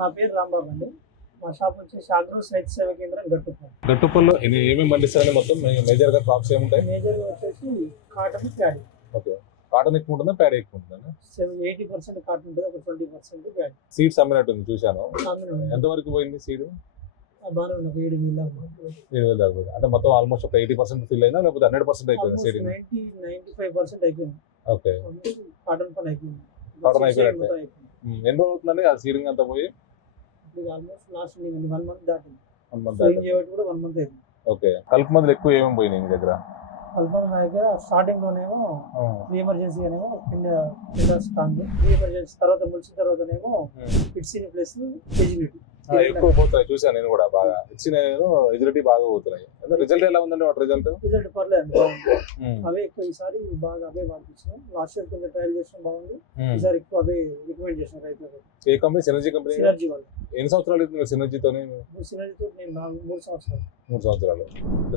నా పేరు రాంబాబు అండి. మా షాప్ వచ్చేసి అగ్రోస్ రైతు సేవా కేంద్రం గట్టుపల్లి. గట్టుపల్లిలో ఏమేమి పండిస్తారని మొత్తం మేజర్గా క్రాప్స్ ఏముంటాయి? మేజర్గా వచ్చేసి కాటన్, ప్యాడీ. ఓకే, కాటన్ ఎక్కువ ఉంటుందా ప్యాడీ ఎక్కువ ఉంటుందా? 80% కాటన్ ఉంటుంది, ఒక 20% ప్యాడీ. సీడ్స్ అమ్మినట్టుంది చూశాను. అందులో ఎంతవరకు పోయింది సీడ్? బాగానే ఉంది, 7,000 దాకా పోయింది. అంటే మొత్తం ఆల్మోస్ట్ ఒక 80% ఫిల్ అయిందా లేకపోతే 100% అయిపోయింది సీడ్? 95% అయిపోయింది. ఓకే, కాటన్ పని అయిపోయింది. కాటన్ అయిపోయినట్టే. మొత్తం అయిపోయింది. ఎన్ని రోజులు అవుతుందండి ఆ సీడింగ్ అంతా పోయి? ఇప్పుడు ఆల్మోస్ట్ లాస్ట్ 1 మంత్ దాటింది. 1 మంత్ స్ప్రేయింగ్ చేయబట్టి కూడా 1 మంత్ అయింది. ఓకే, కలుపు మందులు ఎక్కువ ఏమేమి పోయినాయి మీ దగ్గర? కల్పన మా దగ్గర స్టార్టింగ్ లోనేమో ప్రీ ఎమర్జెన్సీ అనేమో కింద స్ట్రాంగ్, ప్రీ ఎమర్జెన్సీ తర్వాత ములిసిన తర్వాతనేమో ఇట్సిన్ ప్లస్ ఎజిలిటీ ఎక్కువ పోతున్నాయి చూసాను నేను కూడా. బాగా ఇచ్చిన ఎజిలిటీ బాగా పోతున్నాయి. రిజల్ట్ ఎలా ఉందండి వాటి రిజల్ట్? రిజల్ట్ పర్లేదు, బాగుంది. అవే ఎక్కువ ఈసారి బాగా అవే వాడుతున్నాం. లాస్ట్ ఇయర్ కొంచెం ట్రయల్ చేసిన బాగుంది. ఈసారి ఎక్కువ అవే రికమెండ్ చేసిన రైతులకు. ఏ కంపెనీ? Synergy company. సినర్జీ వాళ్ళు. ఎన్ని సంవత్సరాలు అవుతుంది సినర్జీతో? సినర్జీతో నేను 3 సంవత్సరాలు. 3 సంవత్సరాలు.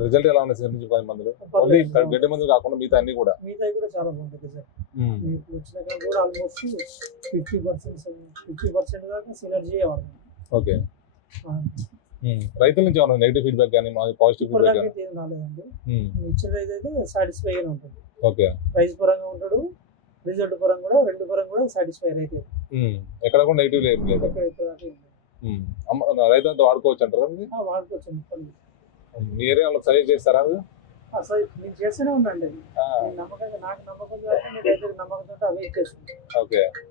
రిజల్ట్ ఎలా ఉంది సినర్జీ మందులు? ఓన్లీ గడ్డి మందులు కాకుండా మిగతా అన్ని కూడా? మిగతా కూడా చాలా బాగుంటుంది సార్. మీకు వచ్చిన కానీ కూడా ఆల్మోస్ట్ 50% దాకా సినర్జీ వాడుతుంది. ఓకే, రైతుల నుంచి ఏమైనా నెగిటివ్ ఫీడ్బ్యాక్ కానీ పాజిటివ్ ఫీడ్బ్యాక్ కానీ? ఏం రాలేదండి. ఇచ్చిన రైతు అయితే సాటిస్ఫై గానే ఉంటుంది. ఓకే, ప్రైస్ పరంగా ఉంటాడు, రిజల్ట్ పరంగా కూడా, రెండు పరంగా కూడా సాటిస్ఫై అయితే. ఎక్కడ కూడా నెగిటివ్ లేదు. రైతు అంతా వాడుకోవచ్చు అంటారా? వాడుకోవచ్చు. మీ ఏరియాలో సజెస్ట్ చేస్తారా? అసలు నేను చేస్తూనే ఉండండి. నమ్మకంగా, నాకు నమ్మకం రైతులకు నమ్మకంతో అవే ఇచ్చేస్తుంది. ఓకే.